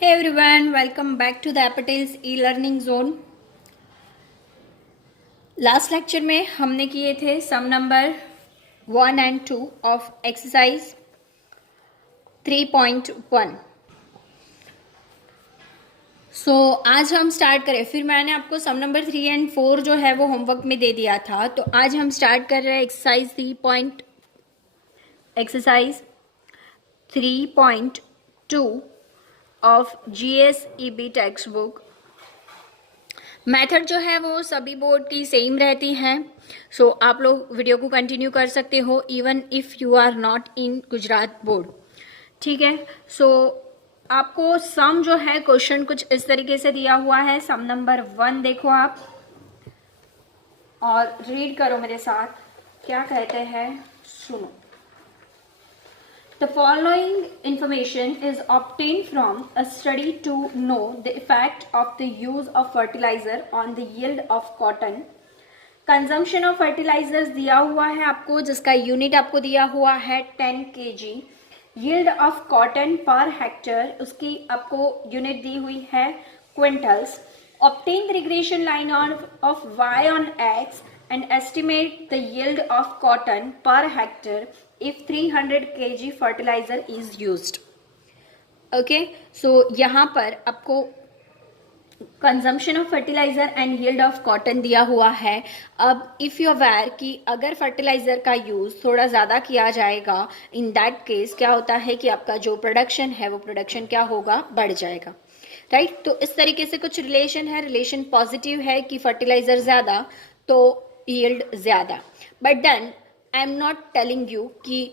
Hey everyone, welcome back to the Apatils e-learning zone. Last lecture में हमने किए थे सम नंबर 1 and 2 ऑफ एक्सरसाइज 3.1. सो आज हम स्टार्ट करें. फिर मैंने आपको सम नंबर 3 and 4 जो है वो होमवर्क में दे दिया था. तो आज हम स्टार्ट कर रहे हैं exercise 3.2 of GSEB text book. Method जो है वो सभी बोर्ड की सेम रहती हैं. सो आप लोग वीडियो को कंटिन्यू कर सकते हो even if you are not in Gujarat board. ठीक है. सो आपको सम जो है क्वेश्चन कुछ इस तरीके से दिया हुआ है. सम नंबर 1 देखो आप और रीड करो मेरे साथ. क्या कहते हैं सुनो. The following information is obtained from a study to know the effect of the use of fertilizer on the yield of cotton. Consumption of fertilizers दिया हुआ है आपको, जिसका यूनिट आपको दिया हुआ है 10 kg. Yield of cotton per hectare, उसकी आपको यूनिट दी हुई है quintals. Obtain the regression line of y on x and estimate the yield of cotton per hectare if 300 kg fertilizer is used. Okay, so यहाँ पर आपको consumption of fertiliser and yield of cotton दिया हुआ है. अब if you aware कि अगर fertiliser का यूज़ थोड़ा ज़्यादा किया जाएगा, इन दैट केस क्या होता है कि आपका जो प्रोडक्शन है वो प्रोडक्शन क्या होगा, बढ़ जाएगा. राइट. तो इस तरीके से कुछ रिलेशन है. रिलेशन पॉजिटिव है कि फर्टिलाइजर ज़्यादा तो यील्ड ज़्यादा. But then I am not telling you कि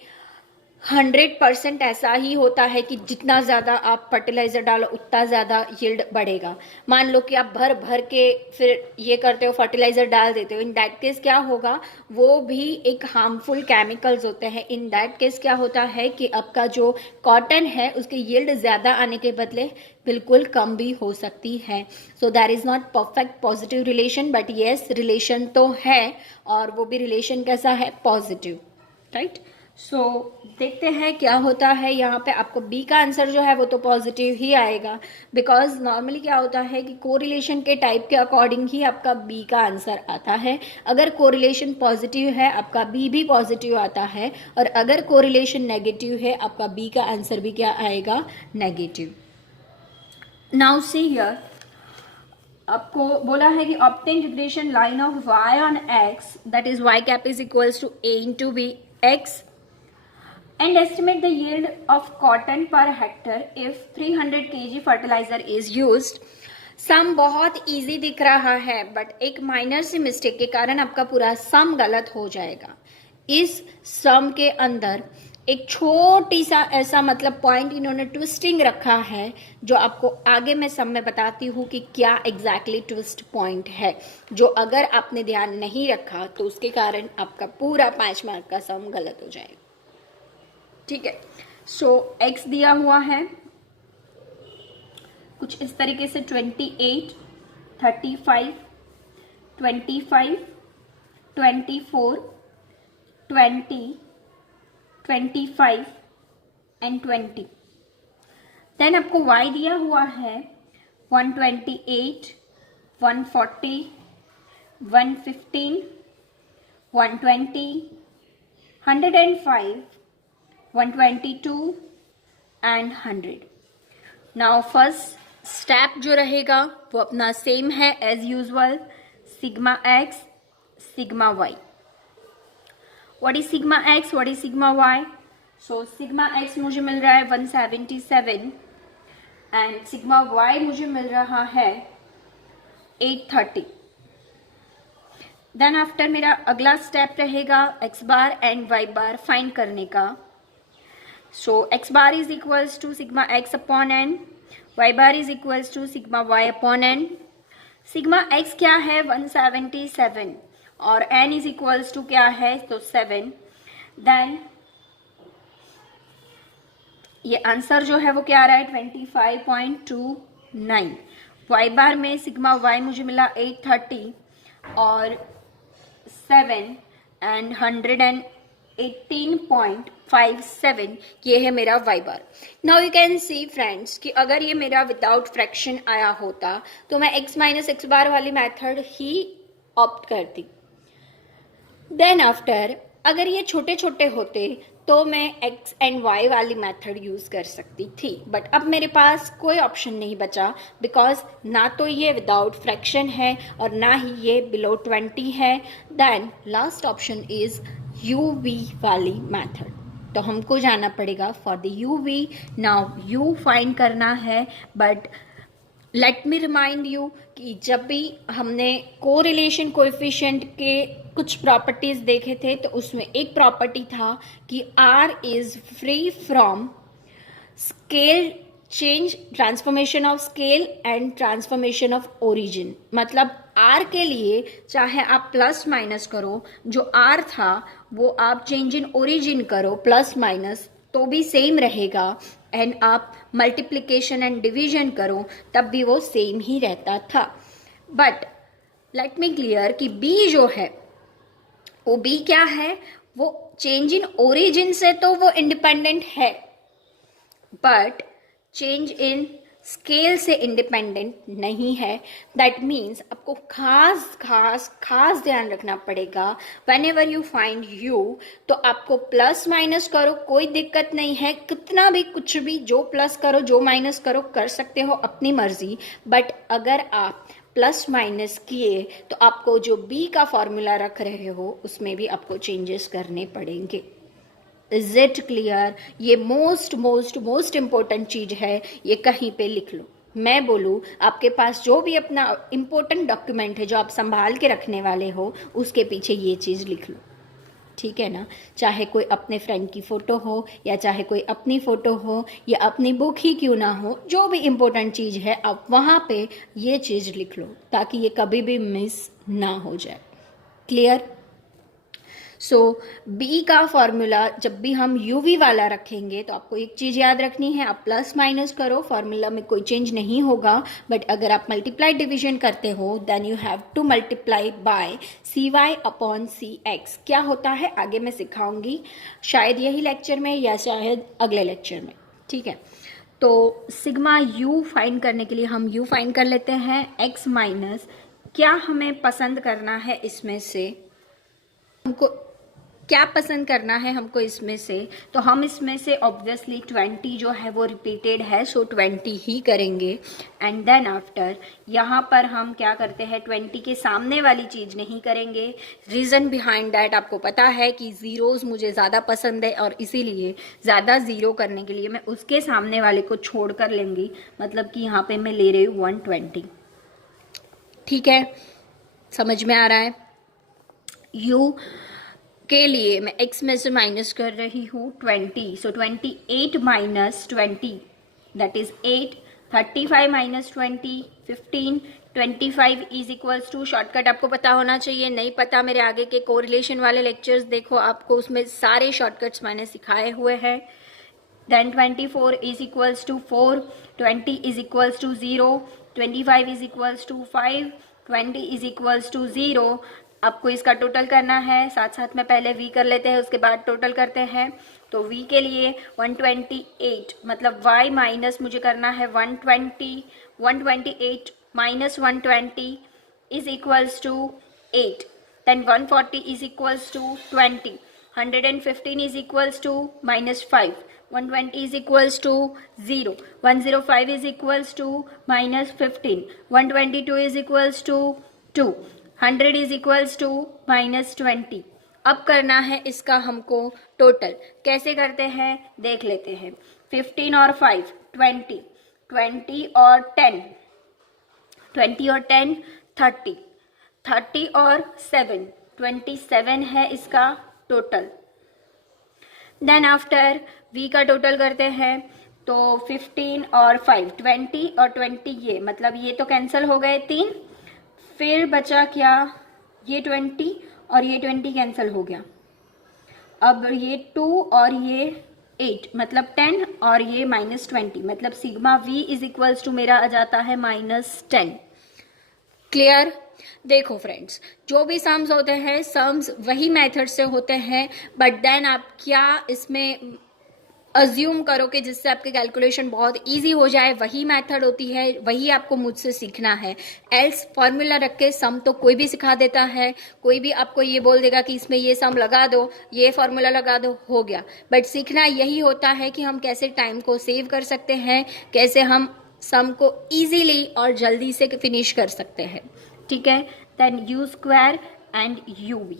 100% ऐसा ही होता है कि जितना ज़्यादा आप फर्टिलाइज़र डालो उतना ज़्यादा यील्ड बढ़ेगा. मान लो कि आप भर भर के फिर ये करते हो, फर्टिलाइज़र डाल देते हो. इन दैट केस क्या होगा, वो भी एक हार्मफुल केमिकल्स होते हैं. इन दैट केस क्या होता है कि आपका जो कॉटन है उसकी यील्ड ज़्यादा आने के बदले बिल्कुल कम भी हो सकती है. So that is not perfect positive relation, but yes relation तो है. और वो भी रिलेशन कैसा है, पॉजिटिव. राइट. सो देखते हैं क्या होता है. यहाँ पे आपको बी का आंसर जो है वो तो पॉजिटिव ही आएगा, बिकॉज नॉर्मली क्या होता है कि कोरिलेशन के टाइप के अकॉर्डिंग ही आपका बी का आंसर आता है. अगर कोरिलेशन पॉजिटिव है आपका बी भी पॉजिटिव आता है, और अगर कोरिलेशन नेगेटिव है आपका बी का आंसर भी क्या आएगा, नेगेटिव. नाउ सी हियर आपको बोला है कि obtain regression line of y on x, that is y cap is equals to a into B x, and estimate the yield of cotton per hectare if 300 kg fertilizer is used. सम बहुत easy दिख रहा है, but एक minor सी mistake के कारण आपका पूरा सम गलत हो जाएगा. इस सम के अंदर एक छोटी सा ऐसा मतलब पॉइंट इन्होंने ट्विस्टिंग रखा है, जो आपको आगे मैं सम में बताती हूँ कि क्या एग्जैक्टली ट्विस्ट पॉइंट है, जो अगर आपने ध्यान नहीं रखा तो उसके कारण आपका पूरा 5 मार्क का सम गलत हो जाएगा. ठीक है. सो x दिया हुआ है कुछ इस तरीके से 28, 35, 25, 24, 20, 25 एंड 20. देन आपको y दिया हुआ है 128, 140, 115, 120, 105, 122 एंड 100. नाउ फर्स्ट स्टेप जो रहेगा वो अपना सेम है as usual, sigma X sigma Y. What is sigma X, what is sigma Y. So sigma X मुझे मिल रहा है 177 एंड सिग्मा वाई मुझे मिल रहा है 830. देन आफ्टर मेरा अगला स्टेप रहेगा X bar and Y bar find करने का. So x bar is equals to sigma x upon n, y bar is equals to sigma y upon n. Sigma x क्या है 177 और n is equals to क्या है तो 7. Then ये answer जो है वो क्या आ रहा है 25.29. y बार में सिग्मा y मुझे मिला 830 और 7 एंड 118.29. 5 7 ये है मेरा y bar. Now you can see friends कि अगर ये मेरा विदाउट फ्रैक्शन आया होता तो मैं x माइनस एक्स बार वाली मेथड ही ऑप्ट करती। देन आफ्टर अगर ये छोटे छोटे होते तो मैं x एंड y वाली मेथड यूज़ कर सकती थी, बट अब मेरे पास कोई ऑप्शन नहीं बचा बिकॉज ना तो ये विदाउट फ्रैक्शन है और ना ही ये बिलो 20 है। Then last option is uv वाली मेथड, तो हमको जाना पड़ेगा for the uv। Now u find करना है, but let me remind you कि जब भी हमने कोरिलेशन कोएफिशिएंट के कुछ प्रॉपर्टीज देखे थे तो उसमें एक प्रॉपर्टी था कि R is free from scale change, transformation of scale and transformation of origin. मतलब R के लिए चाहे आप प्लस माइनस करो, जो R था वो आप चेंज इन ओरिजिन करो प्लस माइनस तो भी सेम रहेगा, एंड आप मल्टीप्लिकेशन एंड डिवीजन करो तब भी वो सेम ही रहता था। बट लेट मी क्लियर कि B जो है वो B क्या है, वो चेंज इन ओरिजिन से तो वो इंडिपेंडेंट है, बट चेंज इन स्केल से इंडिपेंडेंट नहीं है। दैट मीन्स आपको खास ध्यान रखना पड़ेगा when ever you find u, तो आपको प्लस माइनस करो कोई दिक्कत नहीं है, कितना भी कुछ भी जो प्लस करो जो माइनस करो कर सकते हो अपनी मर्जी। बट अगर आप प्लस माइनस किए तो आपको जो b का फॉर्मूला रख रहे हो उसमें भी आपको चेंजेस करने पड़ेंगे। Is it clear? ये मोस्ट इम्पोर्टेंट चीज है, ये कहीं पे लिख लो। मैं बोलूँ आपके पास जो भी अपना इम्पोर्टेंट डॉक्यूमेंट है जो आप संभाल के रखने वाले हो उसके पीछे ये चीज़ लिख लो, ठीक है ना। चाहे कोई अपने फ्रेंड की फ़ोटो हो या चाहे कोई अपनी फ़ोटो हो या अपनी बुक ही क्यों ना हो, जो भी इम्पोर्टेंट चीज़ है आप वहाँ पे ये चीज़ लिख लो ताकि ये कभी भी मिस ना हो जाए। क्लियर? सो B का फॉर्मूला जब भी हम UV वाला रखेंगे तो आपको एक चीज़ याद रखनी है, आप प्लस माइनस करो फॉर्मूला में कोई चेंज नहीं होगा, बट अगर आप मल्टीप्लाई डिवीजन करते हो then you have to multiply by CY upon CX। क्या होता है आगे मैं सिखाऊंगी, शायद यही लेक्चर में या शायद अगले लेक्चर में, ठीक है। तो सिग्मा U फाइंड करने के लिए हम U फाइंड कर लेते हैं, x माइनस क्या हमें पसंद करना है इसमें से, हमको क्या पसंद करना है हमको इसमें से, तो हम इसमें से ऑब्वियसली 20 जो है वो रिपीटेड है सो 20 ही करेंगे। एंड देन आफ्टर यहाँ पर हम क्या करते हैं 20 के सामने वाली चीज़ नहीं करेंगे। रीज़न बिहाइंड दैट आपको पता है कि ज़ीरोज़ मुझे ज़्यादा पसंद है और इसीलिए ज़्यादा ज़ीरो करने के लिए मैं उसके सामने वाले को छोड़ कर लेंगी, मतलब कि यहाँ पे मैं ले रही हूँ 120। ठीक है, समझ में आ रहा है? u के लिए मैं x में से माइनस कर रही हूँ 20, so 28 minus 20 that is 8, 35 minus 20 15, 25 is equals to, shortcut आपको पता होना चाहिए, नहीं पता मेरे आगे के कोरिलेशन वाले लेक्चर्स देखो, आपको उसमें सारे शॉर्टकट्स मैंने सिखाए हुए हैं। Then 24 is equals to 4, 20 is equals to 0, 25 is equals to 5, 20 is equals to 0। आपको इसका टोटल करना है, साथ साथ में पहले v कर लेते हैं उसके बाद टोटल करते हैं। तो v के लिए 128 मतलब y माइनस मुझे करना है 120, 128 minus 120 is equals to 8, then 140 is equals to 20, 115 is equals to minus 5, 120 is equals to 0, 105 is equals to minus 15, 122 is equals to 2, 100 is equals to minus 20। अब करना है इसका हमको टोटल, कैसे करते हैं देख लेते हैं। 15 और 5 20, 20 और 10 20 और 10 30, 30 और 7 27 है इसका टोटल। देन आफ्टर v का टोटल करते हैं तो 15 और 5 20 और 20 ये मतलब ये तो कैंसिल हो गए 3, फिर बचा क्या ये 20 और ये 20 कैंसिल हो गया, अब ये 2 और ये 8 मतलब 10 और ये माइनस 20 मतलब sigma v is equals to मेरा आ जाता है -10। क्लियर? देखो फ्रेंड्स, जो भी सम्स होते हैं सम्स वही मेथड से होते हैं, बट देन आप क्या इसमें अज्यूम करो कि जिससे आपके कैलकुलेशन बहुत इजी हो जाए, वही मेथड होती है, वही आपको मुझसे सीखना है। एल्स फॉर्मूला रख के सम तो कोई भी सिखा देता है, कोई भी आपको ये बोल देगा कि इसमें ये सम लगा दो, ये फॉर्मूला लगा दो, हो गया। बट सीखना यही होता है कि हम कैसे टाइम को सेव कर सकते हैं, कैसे हम सम को ईजीली और जल्दी से फिनिश कर सकते हैं। ठीक है, then u square and u v.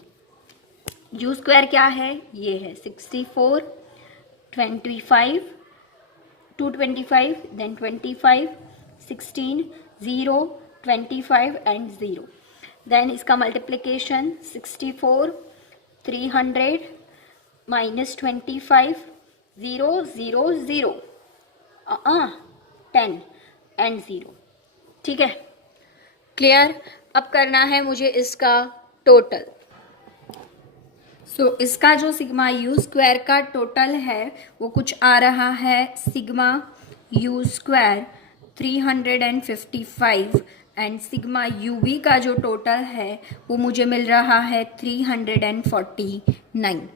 U square क्या है? ये है 64, 25, 225, then 25, 16, 0, 25 and 0. Then इसका multiplication 64, 300 minus 25, 0, 0, 0, 10 and 0. ठीक है, क्लियर? अब करना है मुझे इसका टोटल। सो इसका जो सिग्मा यू स्क्वायर का टोटल है वो कुछ आ रहा है sigma u square 355 and sigma you v का जो टोटल है वो मुझे मिल रहा है 349।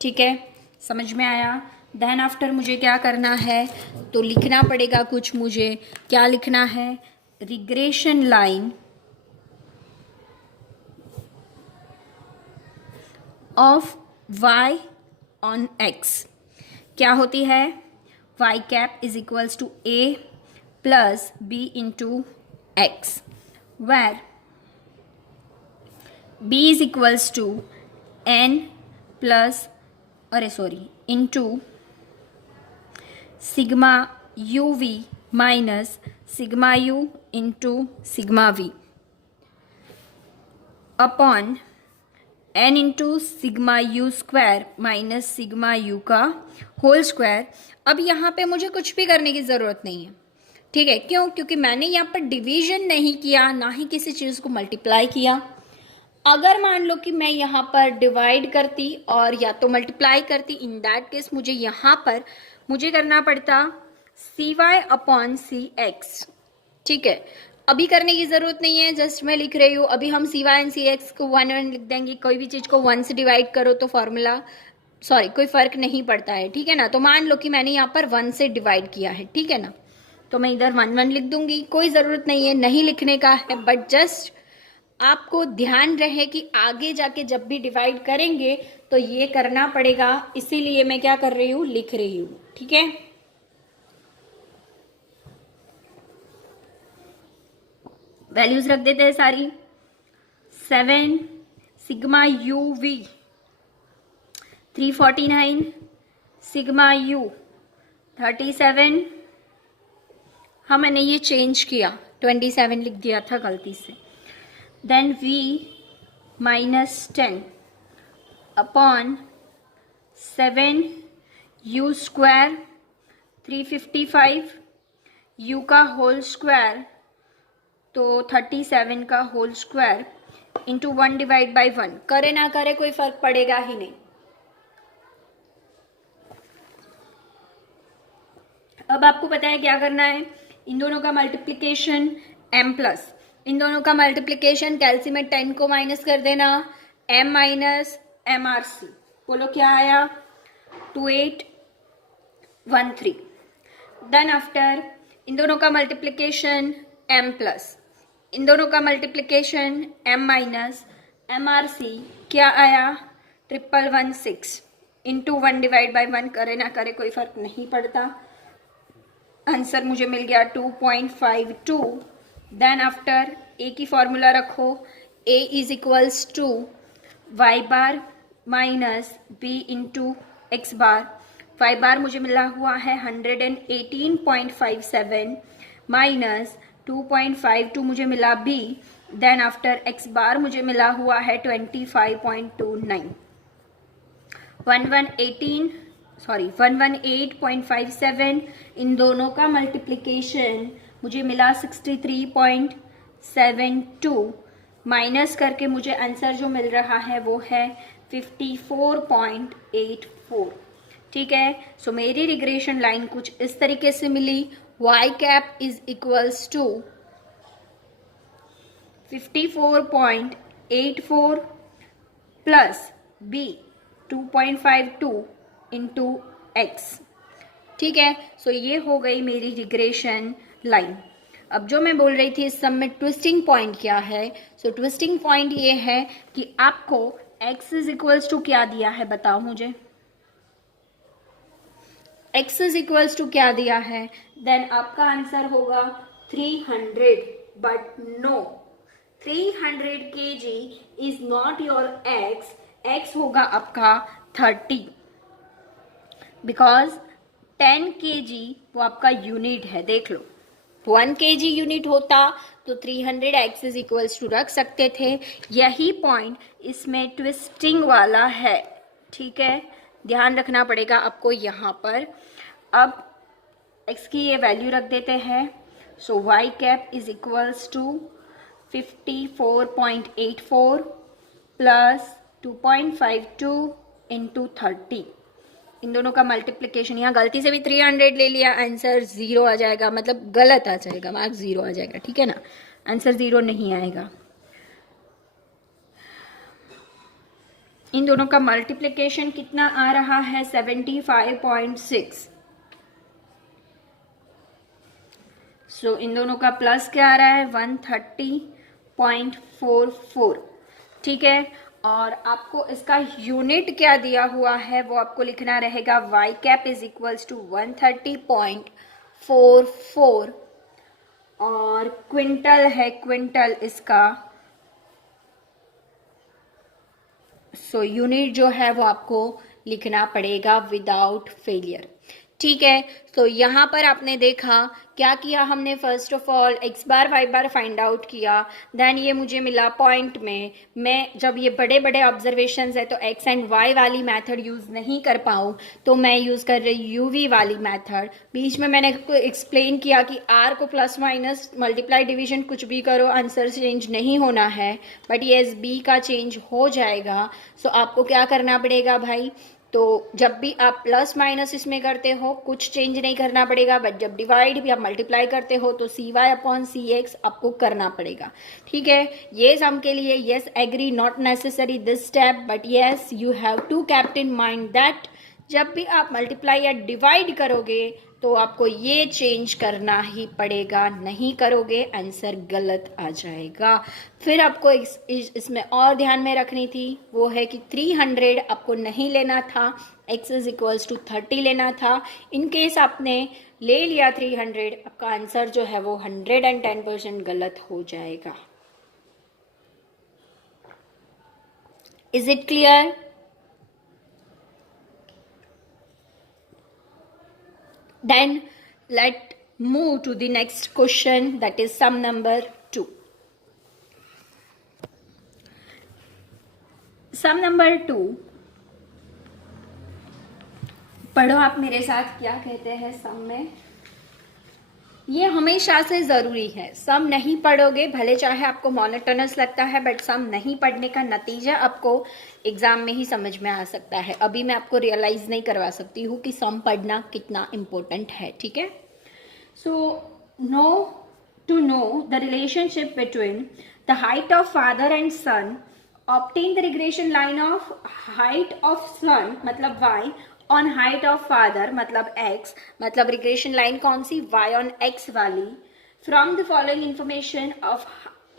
ठीक है, समझ में आया? देन आफ्टर मुझे क्या करना है, तो लिखना पड़ेगा कुछ मुझे। क्या लिखना है? Regression line of y on x क्या होती है? y cap is equals to a plus b into x, where b is equals to n plus into sigma you v minus sigma u into sigma v upon n into sigma u square minus sigma u का whole square. अब यहाँ पे मुझे कुछ भी करने की ज़रूरत नहीं है, ठीक है? क्यों? क्योंकि मैंने यहाँ पर डिवीजन नहीं किया, ना ही किसी चीज़ को मल्टीप्लाई किया। अगर मान लो कि मैं यहाँ पर डिवाइड करती और या तो मल्टीप्लाई करती, इन दैट केस मुझे यहाँ पर मुझे करना पड़ता cy अपॉन सी एक्स। ठीक है, अभी करने की ज़रूरत नहीं है, जस्ट मैं लिख रही हूँ। अभी हम cy एंड सी एक्स को 1 1 लिख देंगे। कोई भी चीज़ को 1 से डिवाइड करो तो फॉर्मूला कोई फ़र्क नहीं पड़ता है, ठीक है ना? तो मान लो कि मैंने यहाँ पर 1 से डिवाइड किया है, ठीक है ना? तो मैं इधर 1 1 लिख दूंगी। कोई ज़रूरत नहीं है नहीं लिखने का है, बट जस्ट आपको ध्यान रहे कि आगे जाके जब भी डिवाइड करेंगे तो ये करना पड़ेगा, इसीलिए मैं क्या कर रही हूँ, लिख रही हूँ। ठीक है, वैल्यूज रख देते हैं सारी। 7 sigma you v 349, sigma u 37। हाँ, मैंने ये चेंज किया, 27 लिख दिया था गलती से। Then v minus 10 upon 7 u square 355 u का होल स्क्वायर तो 37 का whole square into 1 divide by 1। करे ना करे कोई फर्क पड़ेगा ही नहीं। अब आपको पता है क्या करना है, इन दोनों का मल्टीप्लिकेशन m प्लस, इन दोनों का मल्टीप्लिकेशन कैलसी में 10 को माइनस कर देना, m minus M R C. बोलो क्या आया? 2813। देन आफ्टर इन दोनों का मल्टीप्लिकेशन m प्लस, इन दोनों का multiplication m minus M R C क्या आया? 1116 इंटू 1 डिवाइड बाई 1। करे ना करे कोई फर्क नहीं पड़ता। आंसर मुझे मिल गया 2.52। देन आफ्टर a की फॉर्मूला रखो, a is equals to Y bar minus B into x bar. Y bar मुझे मिला हुआ है 118.57 माइनस 2.52 मुझे मिला b। देन आफ्टर एक्स बार मुझे मिला हुआ है 25.29। 118.57 इन दोनों का मल्टीप्लिकेशन मुझे मिला 63.72 माइनस करके मुझे आंसर जो मिल रहा है वो है 54.84। ठीक है, सो मेरी रिग्रेशन लाइन कुछ इस तरीके से मिली। y cap is equals to 54.84 plus b 2.52 into x. ठीक है, सो ये हो गई मेरी रिग्रेशन लाइन। अब जो मैं बोल रही थी इस सब में ट्विस्टिंग पॉइंट क्या है, सो ट्विस्टिंग पॉइंट ये है कि आपको x इज इक्वल्स टू क्या दिया है, बताओ मुझे। x इज इक्वल्स टू क्या दिया है, देन आपका आंसर होगा 300, but no, 300 kg is not your x होगा आपका 30, बिकॉज 10 kg वो आपका यूनिट है। देख लो, 1 kg यूनिट होता तो 300 x इज इक्वल्स टू रख सकते थे। यही पॉइंट इसमें ट्विस्टिंग वाला है, ठीक है, ध्यान रखना पड़ेगा आपको यहाँ पर। अब x की ये वैल्यू रख देते हैं, so y cap is equals to 54.84 plus 2.52 into 30। इन दोनों का मल्टीप्लिकेशन, यहाँ गलती से भी 300 ले लिया, आंसर 0 आ जाएगा, मतलब गलत आ जाएगा, मार्क्स 0 आ जाएगा, ठीक है ना, आंसर 0 नहीं आएगा। इन दोनों का मल्टीप्लिकेशन कितना आ रहा है, 75.6। सो इन दोनों का प्लस क्या आ रहा है, 130.44, ठीक है। और आपको इसका यूनिट क्या दिया हुआ है वो आपको लिखना रहेगा, y cap is equals to 130.44 और क्विंटल है, क्विंटल इसका, सो यूनिट जो है वो आपको लिखना पड़ेगा विदाउट फेलियर, ठीक है। तो यहाँ पर आपने देखा क्या किया हमने, first of all x bar y bar find out किया, देन ये मुझे मिला पॉइंट में। मैं जब ये बड़े बड़े ऑब्जर्वेशंस है तो x एंड y वाली मेथड यूज़ नहीं कर पाऊँ तो मैं यूज़ कर रही uv वाली मेथड। बीच में मैंने एक्सप्लेन किया कि r को प्लस माइनस मल्टीप्लाई डिवीजन कुछ भी करो आंसर चेंज नहीं होना है, बट ये b का चेंज हो जाएगा। सो आपको क्या करना पड़ेगा भाई, तो जब भी आप प्लस माइनस इसमें करते हो कुछ चेंज नहीं करना पड़ेगा, बट जब डिवाइड या मल्टीप्लाई करते हो तो cy अपॉन cx आपको करना पड़ेगा, ठीक है। ये सम के लिए yes agree, not necessary this step, but yes you have to keep in mind that जब भी आप मल्टीप्लाई या डिवाइड करोगे तो आपको ये चेंज करना ही पड़ेगा, नहीं करोगे आंसर गलत आ जाएगा। फिर आपको इसमें और ध्यान में रखनी थी वो है कि 300 आपको नहीं लेना था, x इज इक्वल्स टू 30 लेना था। इन केस आपने ले लिया 300, आपका आंसर जो है वो 110% गलत हो जाएगा। Is it clear? Then let's move to the next question, that is sum number 2. Sum number 2, पढ़ो आप मेरे साथ क्या कहते हैं सम में। ये हमेशा से ज़रूरी है, सम नहीं पढ़ोगे भले चाहे आपको मोनोटोनस लगता है, बट सम नहीं पढ़ने का नतीजा आपको एग्जाम में ही समझ में आ सकता है। अभी मैं आपको रियलाइज नहीं करवा सकती हूँ कि सम पढ़ना कितना इम्पोर्टेंट है, ठीक है। So to know the relationship between the height of father and son, obtain the regression line of height of son मतलब y on height of father मतलब x, मतलब रिग्रेशन लाइन कौन सी, y ऑन x वाली, from the following information of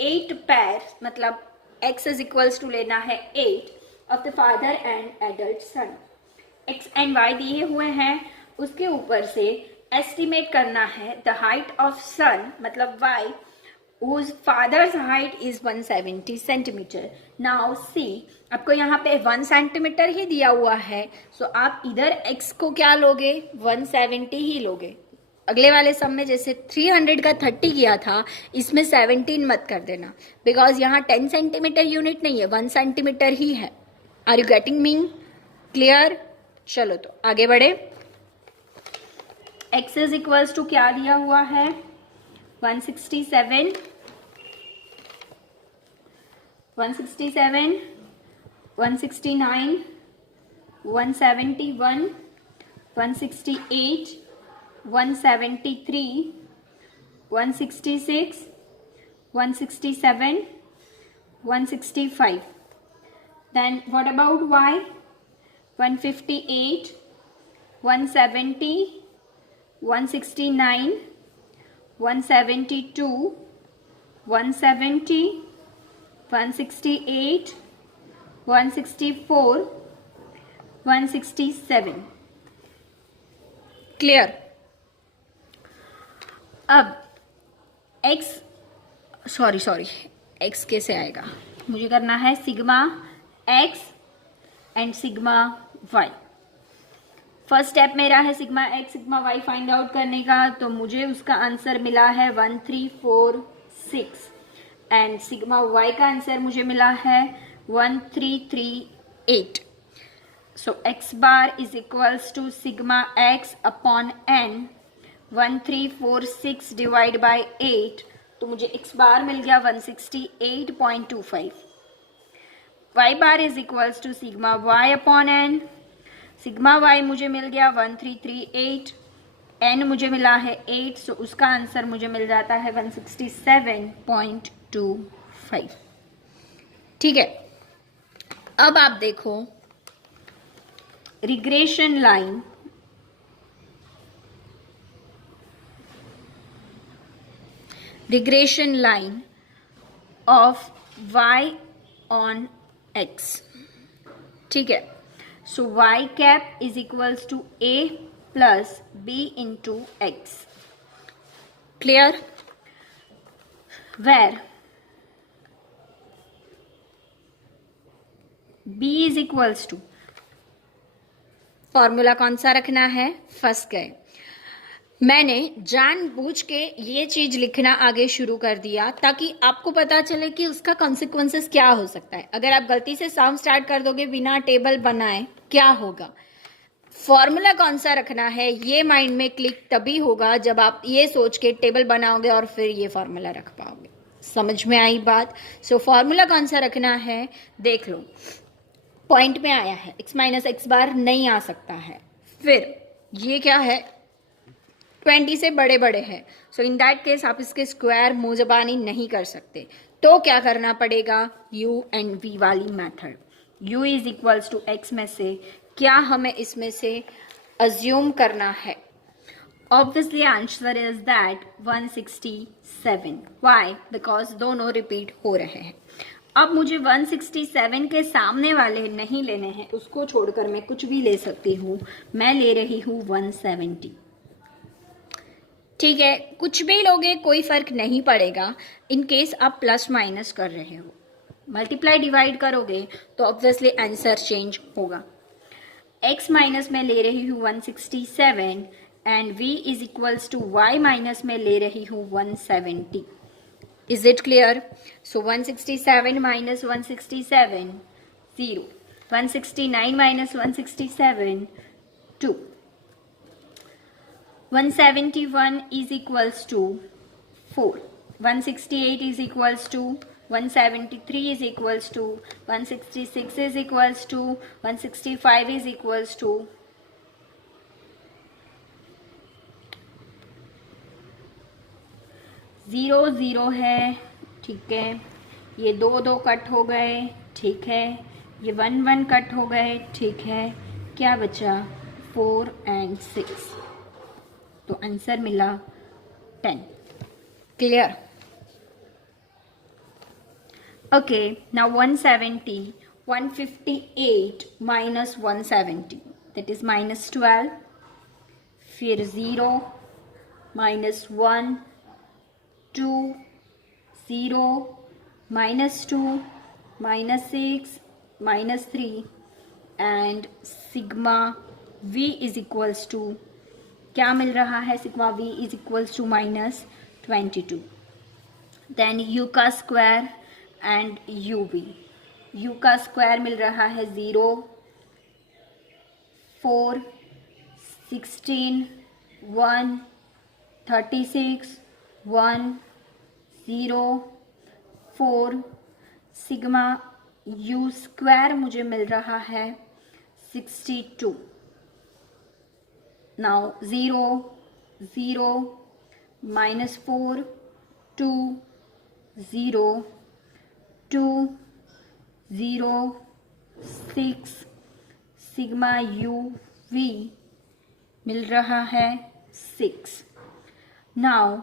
8 pair, मतलब x is equals to लेना है 8 of the father and adult son. x and y दिए हुए हैं, उसके ऊपर से एस्टिमेट करना है द हाइट ऑफ सन मतलब y whose father's height is 170 centimeter. Now see, आपको यहाँ पे 1 सेंटीमीटर ही दिया हुआ है, सो आप इधर x को क्या लोगे, 170 ही लोगे। अगले वाले सम में जैसे 300 का 30 किया था, इसमें 17 मत कर देना, बिकॉज यहाँ 10 सेंटीमीटर यूनिट नहीं है, 1 सेंटीमीटर ही है। Are you getting me clear? चलो तो आगे बढ़े। x इज इक्वल्स टू क्या दिया हुआ है, 167, 169, 171, 168, 173, 166, 167, 165. Then what about y? 158, 170, 169, 172, 170, 168, 164, 167. Clear? अब x कैसे आएगा? मुझे करना है sigma x and sigma y. First step मेरा है sigma x sigma y find out करने का, तो मुझे उसका आंसर मिला है 1346 एंड सिग्मा y का आंसर मुझे मिला है 1338. So x bar is equals to sigma x upon n. 1346 divide by 8, तो मुझे x बार मिल गया 168.25. y bar is equals to sigma y upon n. Sigma y मुझे मिल गया 1338, n मुझे मिला है 8, सो उसका आंसर मुझे मिल जाता है 167.25. ठीक है, अब आप देखो regression line of y on x. ठीक है, so y cap is equals to a plus b into x. Clear? Where b is equals to, formula कौन सा रखना है? फंस गए. मैंने जानबूझ के ये चीज लिखना आगे शुरू कर दिया ताकि आपको पता चले कि उसका कॉन्सिक्वेंसेस क्या हो सकता है. अगर आप गलती से सम स्टार्ट कर दोगे बिना टेबल बनाए, क्या होगा? फॉर्मूला कौन सा रखना है ये माइंड में क्लिक तभी होगा जब आप ये सोच के टेबल बनाओगे और फिर ये फॉर्मूला रख पाओगे. समझ में आई बात? सो फॉर्मूला कौन सा रखना है देख लो. पॉइंट में आया है x माइनस एक्स बार नहीं आ सकता है. फिर ये क्या है? 20 से बड़े बड़े हैं. सो इन दैट केस आप इसके स्क्वायर मुंह जबानी नहीं कर सकते. तो क्या करना पड़ेगा? u एंड v वाली method. u is equals to x में से क्या हमें इसमें से अज्यूम करना है? Obviously answer is that 167. Why? Because दोनों रिपीट हो रहे हैं. अब मुझे 167 के सामने वाले नहीं लेने हैं, उसको छोड़कर मैं कुछ भी ले सकती हूँ. मैं ले रही हूँ 170. ठीक है, कुछ भी लोगे कोई फर्क नहीं पड़ेगा. इन केस आप प्लस माइनस कर रहे हो, मल्टीप्लाई डिवाइड करोगे तो ऑब्वियसली आंसर चेंज होगा. x माइनस में ले रही हूँ 167 and v is equals to y minus में ले रही हूँ 170. Is it clear? So 167 minus 167, 0. 169 minus 167, 2. 171 is equals to 4. 168 is equals to 173 is equals to 166 is equals to 165 is equals to 0 0 है. ठीक है, ये 2 2 कट हो गए. ठीक है, ये 1 1 कट हो गए. ठीक है, क्या बचा? 4 एंड 6. तो आंसर मिला 10. Clear? Okay, now 170, 158 minus 170 that is minus 12. फिर 0 minus 1 2 0 minus 2 minus 6 minus 3 and sigma v is equals to क्या मिल रहा है? sigma v is equals to minus 22. then u का स्क्वायर एंड uv. u का square मिल रहा है 0 4 16 1 36 1 0 4. Sigma u square मुझे मिल रहा है 62. Now 0 0 minus 4 2 0 0.6 sigma you V मिल रहा है 6. Now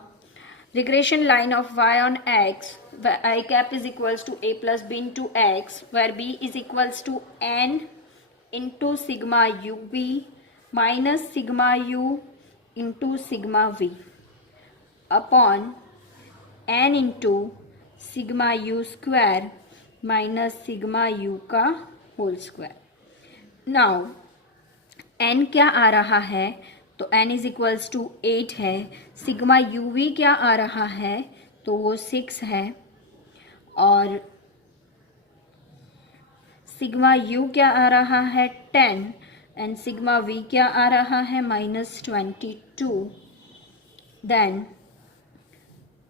regression line of y on x, where I cap is equals to a plus b into x, where b is equals to n into sigma ub minus sigma u into sigma v upon n into sigma u square minus sigma u का whole square. Now n क्या आ रहा है, तो n is equals to 8 है. Sigma you we क्या आ रहा है, तो वो 6 है. और सिग्मा u क्या आ रहा है 10 एंड सिग्मा v क्या आ रहा है -22. Then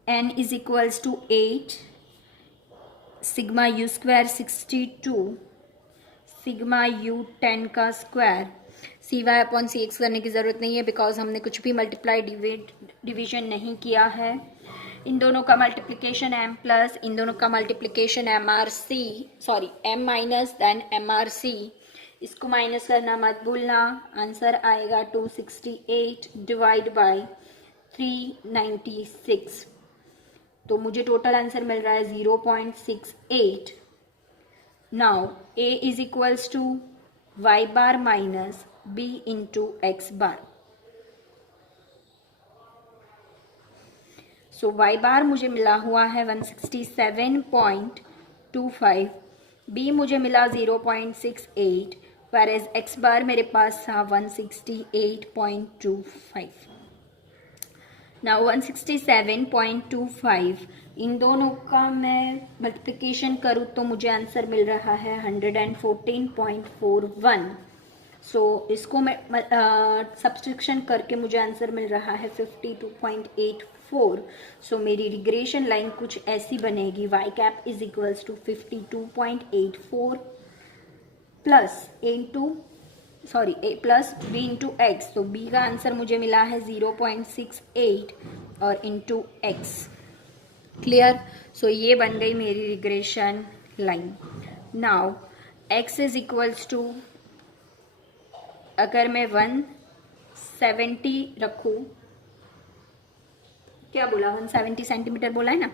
n is equals to 8, sigma u square 62, sigma u 10 का square. C Y upon C X करने की ज़रूरत नहीं है बिकॉज हमने कुछ भी मल्टीप्लाई डिवीजन नहीं किया है. इन दोनों का मल्टीप्लिकेशन m प्लस, इन दोनों का multiplication m minus then mrc. इसको माइनस करना मत भूलना. आंसर आएगा 268 डिवाइड बाय 396. तो मुझे टोटल आंसर मिल रहा है 0.68. Now a is equals to y bar minus b into x bar. So y bar मुझे मिला हुआ है 167.25, b मुझे मिला 0.68, whereas x बार मेरे पास था 168.25. नाउ 167.25 इन दोनों का मैं मल्टीप्लिकेशन करूँ तो मुझे आंसर मिल रहा है 114.41. सो इसको मैं सब्सट्रैक्शन करके मुझे आंसर मिल रहा है 52.84. सो मेरी रिग्रेशन लाइन कुछ ऐसी बनेगी. y cap is equals to 52.84 plus a plus b into x. तो b का आंसर मुझे मिला है 0.68 और इंटू एक्स. क्लियर. सो ये बन गई मेरी regression line. Now x is equals to, अगर मैं 170 रखूँ, क्या बोला 170 सेंटीमीटर बोला है ना,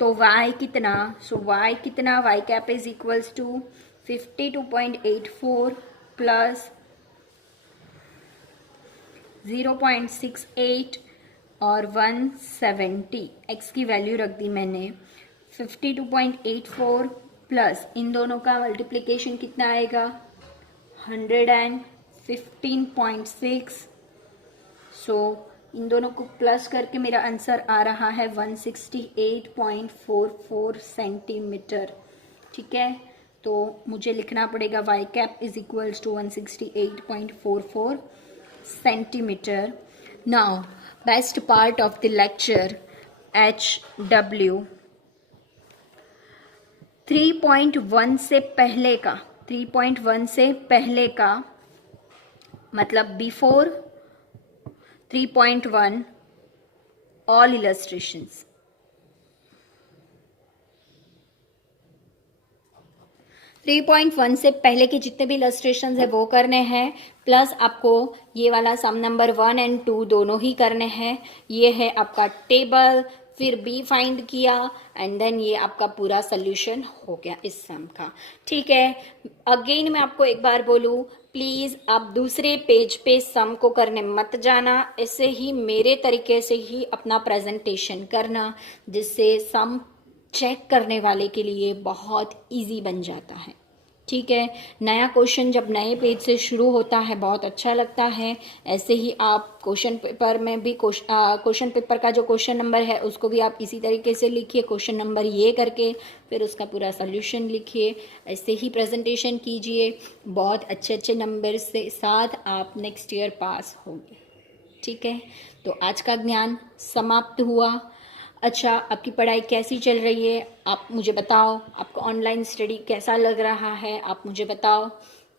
तो y कितना, y कितना, y cap is equals to 52.84 plus 0.68 और 170. x की वैल्यू रख दी मैंने 52.84 प्लस इन दोनों का मल्टीप्लिकेशन कितना आएगा 115.6. सो इन दोनों को प्लस करके मेरा आंसर आ रहा है 168.44 सेंटीमीटर. ठीक है, तो मुझे लिखना पड़ेगा y cap is equals to 168.44 centimetre. Now best part of the lecture, HW 3.1 से पहले का मतलब before 3.1 all illustrations. Three point one से पहले के जितने भी इलस्ट्रेशंस है वो करने हैं, प्लस आपको ये वाला सम नंबर 1 और 2 दोनों ही करने हैं. ये है आपका टेबल, फिर बी फाइंड किया एंड देन ये आपका पूरा सोल्यूशन हो गया इस सम का. ठीक है, अगेन मैं आपको एक बार बोलूँ, प्लीज़ आप दूसरे पेज पे सम को करने मत जाना. ऐसे ही मेरे तरीके से ही अपना प्रेजेंटेशन करना, जिससे सम चेक करने वाले के लिए बहुत इजी बन जाता है. ठीक है, नया क्वेश्चन जब नए पेज से शुरू होता है बहुत अच्छा लगता है. ऐसे ही आप क्वेश्चन पेपर में भी क्वेश्चन पेपर का जो क्वेश्चन नंबर है उसको भी आप इसी तरीके से लिखिए, क्वेश्चन नंबर ये करके फिर उसका पूरा सोल्यूशन लिखिए. ऐसे ही प्रेजेंटेशन कीजिए, बहुत अच्छे अच्छे नंबर से साथ आप नेक्स्ट ईयर पास होंगे. ठीक है, तो आज का ज्ञान समाप्त हुआ. अच्छा, आपकी पढ़ाई कैसी चल रही है आप मुझे बताओ. आपको ऑनलाइन स्टडी कैसा लग रहा है आप मुझे बताओ.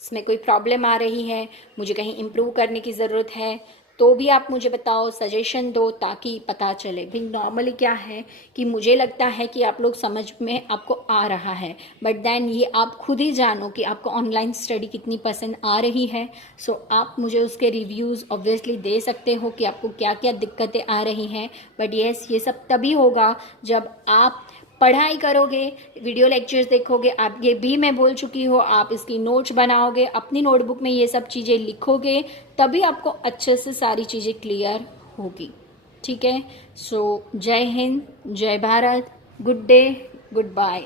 इसमें कोई प्रॉब्लम आ रही है, मुझे कहीं इम्प्रूव करने की ज़रूरत है तो भी आप मुझे बताओ, सजेशन दो, ताकि पता चले। भी नॉर्मली क्या है कि मुझे लगता है कि आप लोग समझ में आपको आ रहा है, बट देन ये आप खुद ही जानो कि आपको ऑनलाइन स्टडी कितनी पसंद आ रही है। सो आप मुझे उसके रिव्यूज़ ऑब्वियसली दे सकते हो कि आपको क्या क्या दिक्कतें आ रही हैं। बट येस, ये सब तभी होगा जब आप पढ़ाई करोगे, वीडियो लेक्चर्स देखोगे। आप ये भी मैं बोल चुकी हूँ, आप इसकी नोट्स बनाओगे, अपनी नोटबुक में ये सब चीज़ें लिखोगे, तभी आपको अच्छे से सारी चीज़ें क्लियर होगी। ठीक है। सो जय हिंद, जय Bharat, good day, good bye.